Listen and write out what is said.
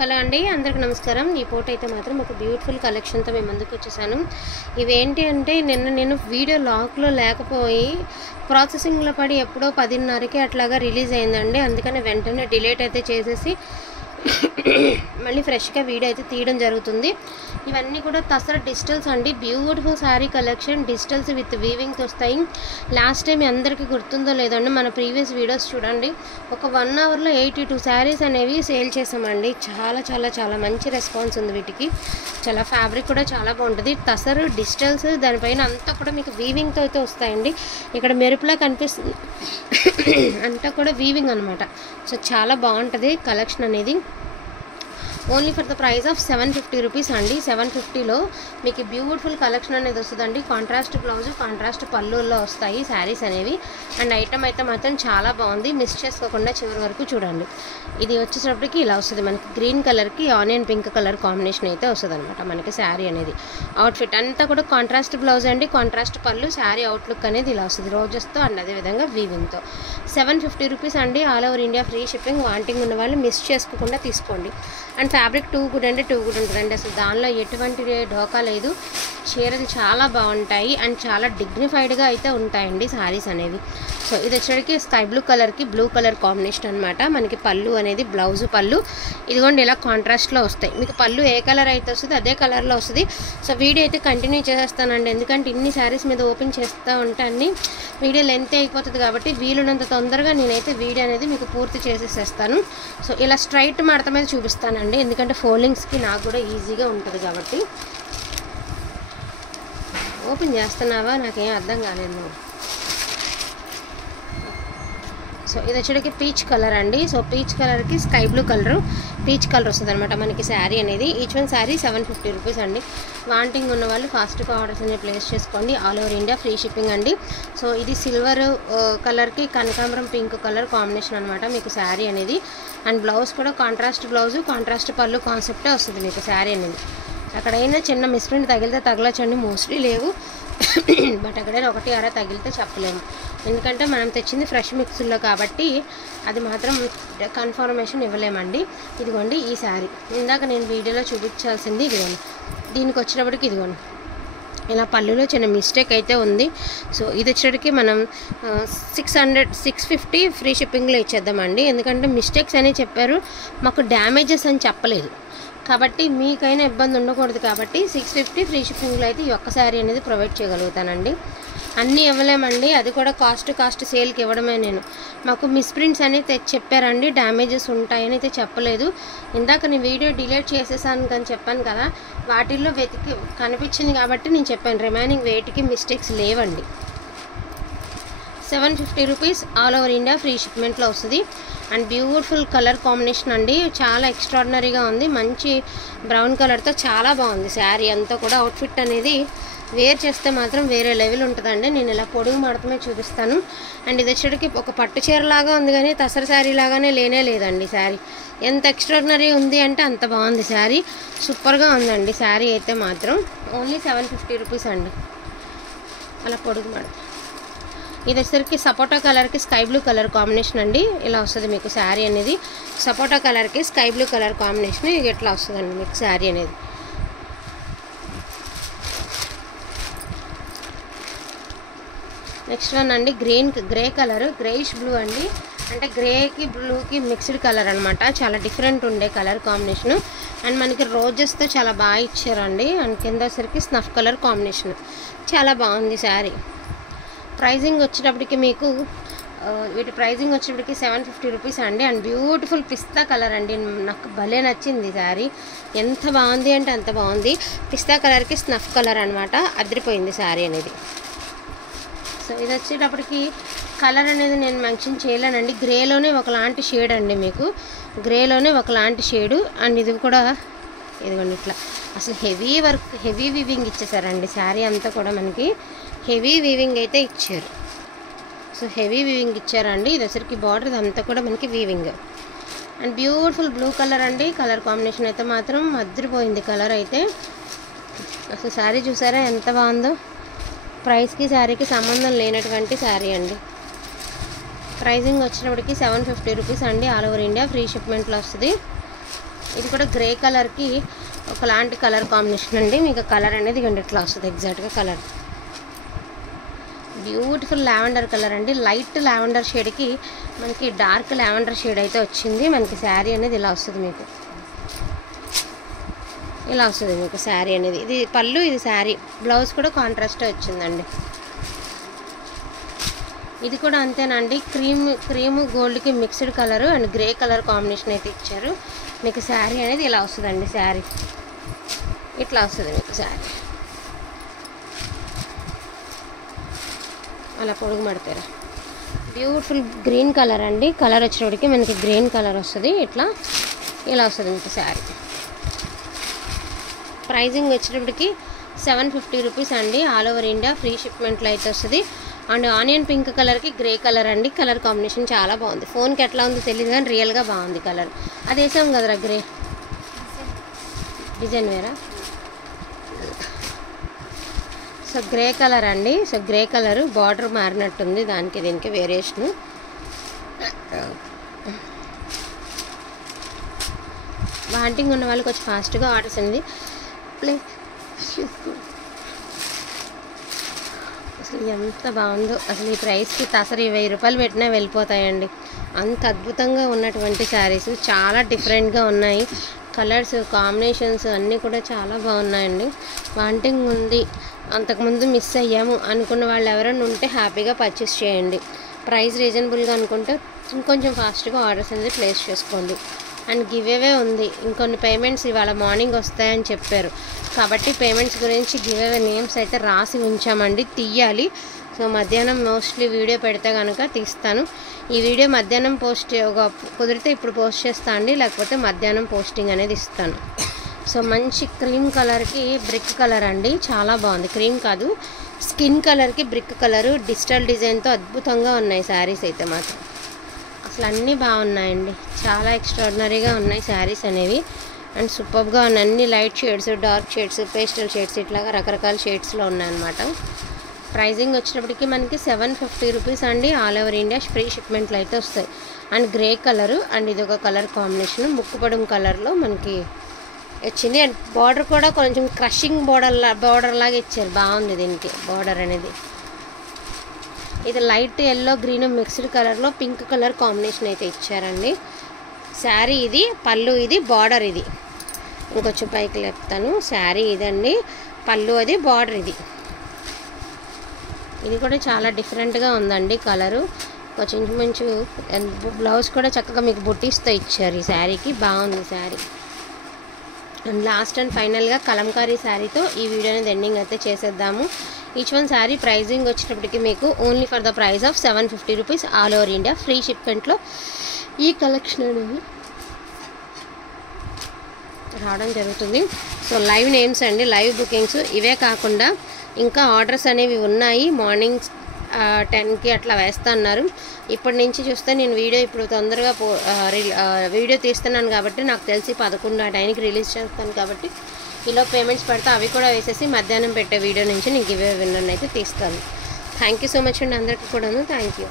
Hello అండి, అందరికీ నమస్కారం. ఈ పూట అయితే మాత్రం ఒక బ్యూటిఫుల్ కలెక్షన్తో మేము ముందుకు వచ్చేసాను. ఇవేంటి అంటే నేను వీడియో లాక్లో లేకపోయి ప్రాసెసింగ్లో పడి ఎప్పుడో 10:30కి అట్లాగా రిలీజ్ అయిందండి. అందుకని వెంటనే డిలీట్ అయితే చేసేసి మళ్ళీ ఫ్రెష్గా వీడియో అయితే తీయడం జరుగుతుంది. ఇవన్నీ కూడా తసర్ డిజిటల్స్ అండి. Beautiful sari collection, digitals with వీవింగ్తో వస్తాయి. లాస్ట్ టైం అందరికీ గుర్తుందో లేదండి, మన ప్రీవియస్ వీడియోస్ చూడండి. ఒక 1 అవర్లో 82 శారీస్ అనేవి సేల్ చేసామండి. చాలా చాలా చాలా మంచి రెస్పాన్స్ ఉంది వీటికి. చాలా ఫ్యాబ్రిక్ కూడా చాలా బాగుంటుంది. తసర్ డిజిటల్స్ దానిపైన అంతా కూడా మీకు వీవింగ్తో అయితే వస్తాయండి. ఇక్కడ మెరుపులా కనిపిస్తుంది అంతా కూడా వీవింగ్ అనమాట. సో చాలా బాగుంటుంది కలెక్షన్ అనేది. Only for the price of 750 rupees అండి. 750లో మీకు బ్యూటిఫుల్ కలెక్షన్ అనేది వస్తుందండి. కాంట్రాస్ట్ బ్లౌజ్, కాంట్రాస్ట్ పళ్ళుల్లో వస్తాయి శారీస్ అనేవి. అండ్ ఐటమ్ అయితే మాత్రం చాలా బాగుంది. మిస్ చేసుకోకుండా చివరి వరకు చూడండి. ఇది వచ్చేటప్పటికి ఇలా వస్తుంది. మనకి గ్రీన్ కలర్కి ఆనియన్ పింక్ కలర్ కాంబినేషన్ అయితే వస్తుంది అనమాట మనకి శారీ అనేది. అవుట్ఫిట్ అంతా కూడా కాంట్రాస్ట్ బ్లౌజ్ అండి, కాంట్రాస్ట్ పళ్ళు. శారీ అవుట్లుక్ అనేది ఇలా వస్తుంది రోజెస్తో అండ్ అదేవిధంగా వీవింగ్తో. 750 రూపీస్ అండి. All over India free shipping. Wanting ఉన్న వాళ్ళు మిస్ చేసుకోకుండా తీసుకోండి. అండ్ ఫ్యాబ్రిక్ టూ గుడ్ అంటే టూ గుడ్ ఉంటుందండి. అసలు దానిలో ఎటువంటి ఢోకా లేదు. చీరలు చాలా బాగుంటాయి అండ్ చాలా డిగ్నిఫైడ్గా అయితే ఉంటాయండి శారీస్ అనేవి. సో ఇది వచ్చేటికి స్కై బ్లూ కలర్కి బ్లూ కలర్ కాంబినేషన్ అనమాట. మనకి పళ్ళు అనేది బ్లౌజ్ పళ్ళు ఇదిగోండి ఇలా కాంట్రాస్ట్లో వస్తాయి. మీకు పళ్ళు ఏ కలర్ అయితే వస్తుంది అదే కలర్లో వస్తుంది. సో వీడియో అయితే కంటిన్యూ చేసేస్తానండి, ఎందుకంటే ఇన్ని శారీస్ మీద ఓపెన్ చేస్తూ ఉంటే అన్ని వీడియో లెంత్ అయిపోతుంది. కాబట్టి వీలున్నంత తొందరగా నేనైతే వీడియో అనేది మీకు పూర్తి చేసేసేస్తాను. సో ఇలా స్ట్రైట్ మడత మీద చూపిస్తానండి, ఎందుకంటే ఫోల్డింగ్స్కి నాకు కూడా ఈజీగా ఉంటుంది కాబట్టి. ఓపెన్ చేస్తున్నావా, నాకేం అర్థం కాలేదు. సో ఇది వచ్చేటికి పీచ్ కలర్ అండి. సో పీచ్ కలర్కి sky blue colour, peach colour వస్తుంది అనమాట మనకి శారీ అనేది. ఈచ్ వన్ శారీ 750 రూపీస్ అండి. వాంటింగ్ ఉన్న వాళ్ళు ఫాస్ట్గా ఆర్డర్స్ అనేది ప్లేస్ చేసుకోండి. All over India free shipping అండి. సో ఇది సిల్వర్ కలర్కి కనకాంబరం పింక్ కలర్ కాంబినేషన్ అనమాట మీకు శారీ అనేది. అండ్ బ్లౌజ్ కూడా కాంట్రాస్ట్ బ్లౌజ్, కాంట్రాస్ట్ పళ్ళు కాన్సెప్టే వస్తుంది మీకు శారీ అనేది. అక్కడైనా చిన్న మిస్ప్రింట్ తగిలితే తగలచండి, మోస్ట్లీ లేవు. బట్ అక్కడైనా ఒకటి అర తగిలితే చెప్పలేము, ఎందుకంటే మనం తెచ్చింది ఫ్రెష్ మిక్స్లో కాబట్టి అది మాత్రం కన్ఫర్మేషన్ ఇవ్వలేమండి. ఇదిగోండి ఈ శారీ ఇందాక నేను వీడియోలో చూపించాల్సింది ఇదిగోండి. దీనికి వచ్చేటప్పటికి ఇదిగోండి ఇలా పళ్ళులో చిన్న మిస్టేక్ అయితే ఉంది. సో ఇది వచ్చేటికి మనం 650 ఫ్రీ షిప్పింగ్లో ఇచ్చేద్దామండి, ఎందుకంటే మిస్టేక్స్ అని చెప్పారు, మాకు డ్యామేజెస్ అని చెప్పలేదు. కాబట్టి మీకైనా ఇబ్బంది ఉండకూడదు కాబట్టి 650 ఫ్రీ షిప్పింగ్లో అయితే ఈ ఒక్క శారీ అనేది ప్రొవైడ్ చేయగలుగుతానండి. అన్నీ ఇవ్వలేమండి, అది కూడా కాస్ట్ సేల్కి ఇవ్వడమే. నేను మాకు మిస్ప్రింట్స్ అనేది తెచ్చి చెప్పారండి, డ్యామేజెస్ ఉంటాయని అయితే చెప్పలేదు. ఇందాక నేను వీడియో డిలీట్ చేసేసాను కానీ చెప్పాను కదా, వాటిల్లో వెతికి కనిపించింది కాబట్టి నేను చెప్పాను. రిమైనింగ్ వెయిట్కి మిస్టేక్స్ లేవండి. 750 rupees all over India free షిప్మెంట్లో వస్తుంది. అండ్ బ్యూటిఫుల్ కలర్ కాంబినేషన్ అండి, చాలా ఎక్స్ట్రాడినరీగా ఉంది. మంచి బ్రౌన్ కలర్తో చాలా బాగుంది శారీ అంతా కూడా. అవుట్ఫిట్ అనేది వేర్ చేస్తే మాత్రం వేరే లెవెల్ ఉంటుందండి. నేను ఇలా పొడుగు మాత్రమే చూపిస్తాను. అండ్ ఇది వచ్చేటికి ఒక పట్టు చీర లాగా ఉంది కానీ తసర శారీ లాగానే లేదండి శారీ. ఎంత ఎక్స్ట్రాడినరీ ఉంది అంటే అంత బాగుంది శారీ. సూపర్గా ఉందండి శారీ అయితే మాత్రం. ఓన్లీ 750 రూపీస్ అండి అలా పొడుగు మాడ. ఇది వచ్చేసరికి సపోటా కలర్కి స్కై బ్లూ కలర్ కాంబినేషన్ అండి. ఇలా వస్తుంది మీకు శారీ అనేది. సపోటా కలర్కి స్కై బ్లూ కలర్ కాంబినేషన్ ఇట్లా వస్తుందండి మీకు శారీ అనేది. నెక్స్ట్ వన్ అండి గ్రే కలర్, గ్రేయిష్ బ్లూ అండి. అంటే గ్రేకి బ్లూకి మిక్స్డ్ కలర్ అనమాట. చాలా డిఫరెంట్ ఉండే కలర్ కాంబినేషను. అండ్ మనకి రోజెస్తో చాలా బాగా ఇచ్చారండి. అండ్ కింద వచ్చేసరికి స్నఫ్ కలర్ కాంబినేషన్ చాలా బాగుంది శారీ. ప్రైజింగ్ వచ్చేటప్పటికి మీకు వీటి ప్రైజింగ్ వచ్చేటప్పటికి 750 రూపీస్ అండి. అండ్ బ్యూటిఫుల్ పిస్తా కలర్ అండి, నాకు భలే నచ్చింది శారీ. ఎంత బాగుంది అంటే అంత బాగుంది. పిస్తా కలర్కి స్నఫ్ కలర్ అనమాట, అదిరిపోయింది శారీ అనేది. సో ఇది వచ్చేటప్పటికి కలర్ అనేది నేను మెన్షన్ చేయలేనండి. గ్రేలోనే ఒకలాంటి షేడ్ అండి, మీకు గ్రేలోనే ఒకలాంటి షేడు. అండ్ ఇది కూడా ఇదిగోండి ఇట్లా అసలు హెవీ వర్క్, హెవీ వీవింగ్ ఇచ్చేసారండి శారీ అంతా కూడా. మనకి హెవీ వీవింగ్ అయితే ఇచ్చారు. సో హెవీ వీవింగ్ ఇచ్చారండి. ఇది వచ్చరికి బార్డర్ అంతా కూడా మనకి weaving. And beautiful blue colour అండి. కలర్ కాంబినేషన్ అయితే మాత్రం అదిరిపోయింది కలర్ అయితే. అసలు శారీ చూసారా ఎంత బాగుందో. ప్రైస్కి శారీకి సంబంధం లేనటువంటి శారీ అండి. ప్రైజింగ్ వచ్చేటప్పటికి 750 రూపీస్ అండి. ఆల్ ఓవర్ ఇండియా ఫ్రీ షిప్మెంట్లో వస్తుంది. ఇది కూడా గ్రే కలర్కి ఒకలాంటి కలర్ కాంబినేషన్ అండి. మీకు కలర్ అనేది ఇట్లా వస్తుంది ఎగ్జాక్ట్గా కలర్. బ్యూటిఫుల్ లావెండర్ కలర్ అండి. లైట్ లావెండర్ షేడ్కి మనకి డార్క్ లావెండర్ షేడ్ అయితే వచ్చింది. మనకి శారీ అనేది ఇలా వస్తుంది, మీకు ఇలా వస్తుంది మీకు శారీ అనేది. ఇది పళ్ళు, ఇది శారీ. బ్లౌజ్ కూడా కాంట్రాస్ట్ వచ్చిందండి. ఇది కూడా అంతేనండి. క్రీమ్ గోల్డ్కి mixed colour and grey colour combination అయితే ఇచ్చారు. మీకు శారీ అనేది ఇలా వస్తుందండి. శారీ ఇట్లా వస్తుంది మీకు శారీ, అలా పొడుగు మడతారా. బ్యూటిఫుల్ గ్రీన్ కలర్ అండి. కలర్ వచ్చేటప్పటికి మనకి గ్రీన్ కలర్ వస్తుంది. ఇలా వస్తుంది మీకు శారీ. ప్రైజింగ్ వచ్చేటప్పటికి 750 రూపీస్ అండి. ఆల్ ఓవర్ ఇండియా ఫ్రీ షిప్మెంట్లో అయితే వస్తుంది. అండ్ ఆనియన్ పింక్ కలర్కి గ్రే కలర్ అండి. కలర్ కాంబినేషన్ చాలా బాగుంది. ఫోన్కి ఎట్లా ఉందో తెలియదు కానీ రియల్గా బాగుంది కలర్. అది వేసాం కదరా గ్రే డిజైన్ వేరా. సో గ్రే కలర్ అండి. సో గ్రే కలర్ బార్డర్ మారినట్టుంది, దానికి దీనికి వేరియేషను. వాంటింగ్ ఉన్న వాళ్ళకి వచ్చి ఫాస్ట్గా ఆర్డర్స్ అనేది అసలు ఎంత బాగుందో. అసలు ఈ ప్రైస్కి అసలు 1000 రూపాయలు పెట్టినా వెళ్ళిపోతాయండి. అంత అద్భుతంగా ఉన్నటువంటి శారీస్ చాలా డిఫరెంట్గా ఉన్నాయి. కలర్స్ కాంబినేషన్స్ అన్నీ కూడా చాలా బాగున్నాయండి. వాంటింగ్ ఉంది, అంతకుముందు మిస్ అయ్యాము అనుకున్న వాళ్ళు ఎవరైనా ఉంటే హ్యాపీగా పర్చేస్ చేయండి. ప్రైస్ రీజనబుల్గా అనుకుంటే ఇంకొంచెం ఫాస్ట్గా ఆర్డర్స్ అనేది ప్లేస్ చేసుకోండి. అండ్ గివేవే ఉంది. ఇంకొన్ని పేమెంట్స్ ఇవాళ మార్నింగ్ వస్తాయని చెప్పారు కాబట్టి పేమెంట్స్ గురించి గివేవే నేమ్స్ అయితే రాసి ఉంచామండి, తీయాలి. సో మధ్యాహ్నం మోస్ట్లీ వీడియో పెడితే కనుక తీస్తాను. ఈ వీడియో మధ్యాహ్నం కుదిరితే ఇప్పుడు పోస్ట్ చేస్తా అండి, లేకపోతే మధ్యాహ్నం పోస్టింగ్ అనేది ఇస్తాను. సో మంచి క్రీమ్ కలర్కి బ్రిక్ కలర్ అండి, చాలా బాగుంది. క్రీమ్ కాదు, స్కిన్ కలర్కి బ్రిక్ కలరు డిజిటల్ డిజైన్తో అద్భుతంగా ఉన్నాయి శారీస్ అయితే మాత్రం. అసలు అన్నీ బాగున్నాయండి, చాలా ఎక్స్ట్రాడినరీగా ఉన్నాయి శారీస్ అనేవి. అండ్ సూపర్గా ఉన్నాయి. అన్ని light shades, dark shades, pastel shades ఇట్లాగా రకరకాల షేడ్స్లో ఉన్నాయన్నమాట. ప్రైజింగ్ వచ్చినప్పటికీ మనకి 750 రూపీస్ అండి. ఆల్ ఓవర్ ఇండియా ఫ్రీ షిప్మెంట్లో అయితే వస్తాయి. అండ్ గ్రే కలరు అండ్ ఇది ఒక కలర్ కాంబినేషన్ ముక్కుపొడుం కలర్లో మనకి వచ్చింది. అండ్ బార్డర్ కూడా కొంచెం క్రషింగ్ బార్డర్ లాగా ఇచ్చారు, బాగుంది దీనికి బార్డర్ అనేది. ఇది లైట్ ఎల్లో గ్రీన్ మిక్స్డ్ కలర్లో పింక్ కలర్ కాంబినేషన్ అయితే ఇచ్చారండి. శారీ ఇది, పళ్ళు ఇది, బార్డర్ ఇది. ఇంకొంచెం పైకి లేపుతాను. శారీ ఇదండి, పళ్ళు అది, బార్డర్ ఇది. ఇది కూడా చాలా డిఫరెంట్గా ఉందండి కలరు. కొంచెం మంచి బ్లౌజ్ కూడా చక్కగా మీకు బుట్టీస్తో ఇచ్చారు ఈ శారీకి, బాగుంది శారీ. అండ్ లాస్ట్ అండ్ ఫైనల్గా కలంకారీ శారీతో ఈ వీడియో అనేది ఎండింగ్ అయితే చేసేద్దాము. ఈచ్ వన్ శారీ ప్రైజింగ్ వచ్చేటప్పటికి మీకు only for the price of 750 rupees all over India free షిప్మెంట్లో ఈ కలెక్షన్ అనేది రావడం జరుగుతుంది. సో లైవ్ నేమ్స్ అండి, లైవ్ బుకింగ్స్ ఇవే కాకుండా ఇంకా ఆర్డర్స్ అనేవి ఉన్నాయి. మార్నింగ్ 10కి అట్లా వేస్తా అన్నారు. ఇప్పటి నుంచి చూస్తే నేను వీడియో ఇప్పుడు తొందరగా వీడియో తీస్తున్నాను కాబట్టి నాకు తెలిసి 11 ఆ టైంకి రిలీజ్ చేస్తాను కాబట్టి ఈలో పేమెంట్స్ పెడతా, అవి కూడా వేసేసి మధ్యాహ్నం పెట్టే వీడియో నుంచి నేను గివ్ అవే విన్నర్ని అయితే తీస్తాను. థ్యాంక్ యూ సో మచ్ అండి అందరికీ కూడాను. Thank you.